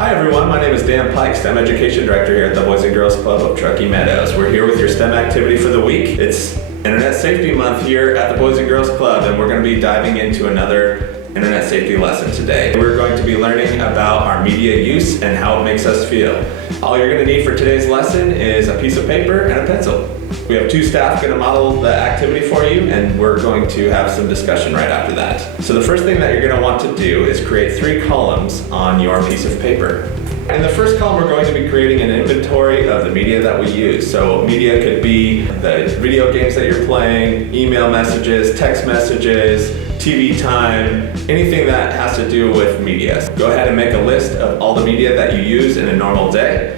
Hi everyone, my name is Dan Pike, STEM Education Director here at the Boys and Girls Club of Truckee Meadows. We're here with your STEM activity for the week. It's Internet Safety Month here at the Boys and Girls Club, and we're going to be diving into another Internet safety lesson today. We're going to be learning about our media use and how it makes us feel. All you're going to need for today's lesson is a piece of paper and a pencil. We have two staff going to model the activity for you, and we're going to have some discussion right after that. So the first thing that you're going to want to do is create 3 columns on your piece of paper. In the first column, we're going to be creating an inventory of the media that we use. So media could be the video games that you're playing, email messages, text messages, TV time, anything that has to do with media. Go ahead and make a list of all the media that you use in a normal day.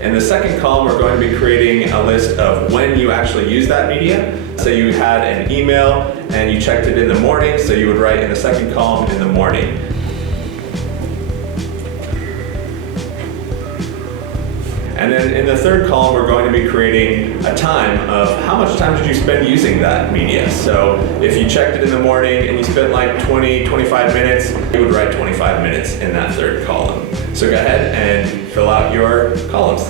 In the second column, we're going to be creating a list of when you actually use that media. So you had an email and you checked it in the morning, so you would write in the second column in the morning. And then in the third column, we're going to be creating a time of how much time did you spend using that media. So if you checked it in the morning and you spent like 25 minutes, you would write 25 minutes in that third column. So go ahead and fill out your columns.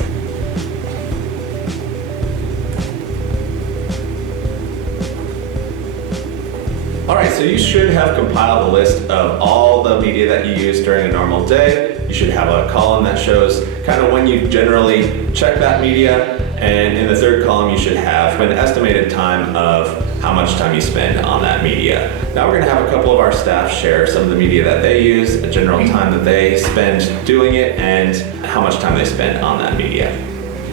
All right, so you should have compiled a list of all the media that you use during a normal day. You should have a column that shows kind of when you generally check that media, and in the third column you should have an estimated time of how much time you spend on that media. Now we're going to have a couple of our staff share some of the media that they use, a general time that they spend doing it, and how much time they spend on that media.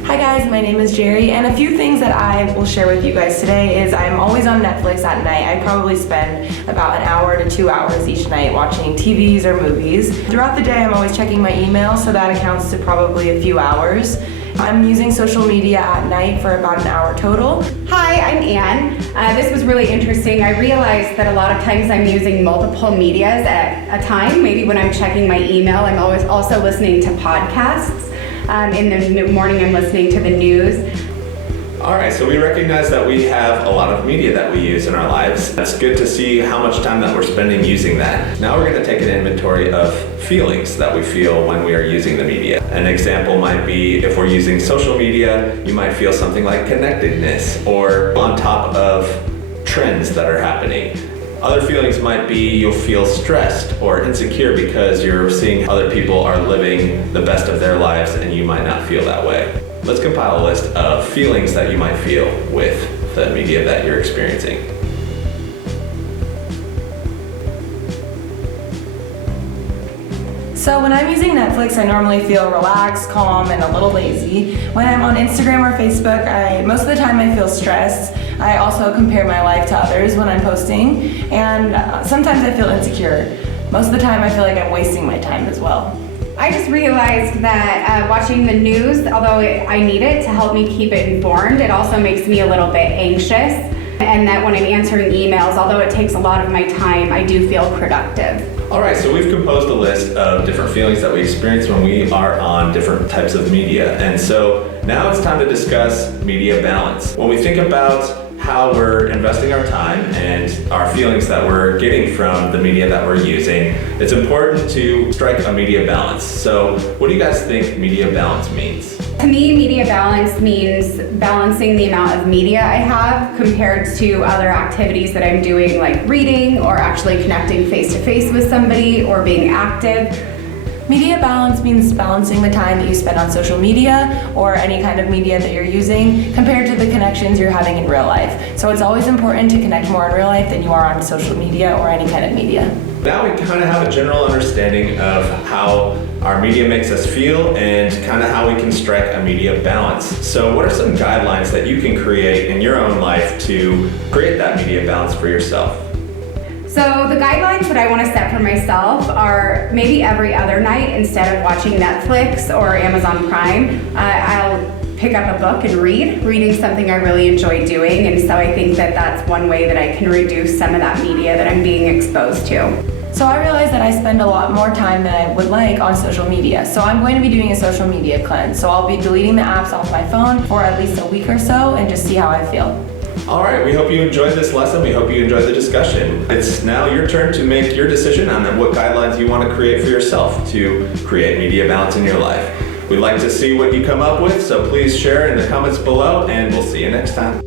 Hi guys, my name is Jerry, and a few things that I will share with you guys today is I'm always on Netflix at night. I probably spend about an hour to 2 hours each night watching TVs or movies. Throughout the day, I'm always checking my email, so that accounts to probably a few hours. I'm using social media at night for about an hour total. Hi, I'm Ann. This was really interesting. I realized that a lot of times I'm using multiple medias at a time. Maybe when I'm checking my email, I'm always also listening to podcasts. In the morning, I'm listening to the news. All right, so we recognize that we have a lot of media that we use in our lives. It's good to see how much time that we're spending using that. Now we're going to take an inventory of feelings that we feel when we are using the media. An example might be if we're using social media, you might feel something like connectedness or on top of trends that are happening. Other feelings might be you'll feel stressed or insecure because you're seeing other people are living the best of their lives and you might not feel that way. Let's compile a list of feelings that you might feel with the media that you're experiencing. So when I'm using Netflix, I normally feel relaxed, calm, and a little lazy. When I'm on Instagram or Facebook, most of the time I feel stressed. I also compare my life to others when I'm posting, and sometimes I feel insecure. Most of the time I feel like I'm wasting my time as well. I just realized that watching the news, although I need it to help me keep it informed, it also makes me a little bit anxious. And that when I'm answering emails, although it takes a lot of my time, I do feel productive. All right, so we've composed a list of different feelings that we experience when we are on different types of media. And so now it's time to discuss media balance. When we think about how we're investing our time and our feelings that we're getting from the media that we're using, it's important to strike a media balance. So what do you guys think media balance means? To me, media balance means balancing the amount of media I have compared to other activities that I'm doing, like reading or actually connecting face-to-face with somebody or being active. Media balance means balancing the time that you spend on social media or any kind of media that you're using compared to the connections you're having in real life. So it's always important to connect more in real life than you are on social media or any kind of media. Now we kind of have a general understanding of how our media makes us feel and kind of how we can strike a media balance. So what are some guidelines that you can create in your own life to create that media balance for yourself? So the guidelines that I want to set for myself are maybe every other night, instead of watching Netflix or Amazon Prime, I'll pick up a book and read. Reading something I really enjoy doing, and so I think that that's one way that I can reduce some of that media that I'm being exposed to. So I realized that I spend a lot more time than I would like on social media. So I'm going to be doing a social media cleanse. So I'll be deleting the apps off my phone for at least a week or so and just see how I feel. All right, we hope you enjoyed this lesson. We hope you enjoyed the discussion. It's now your turn to make your decision on what guidelines you want to create for yourself to create media balance in your life. We'd like to see what you come up with, so please share in the comments below, and we'll see you next time.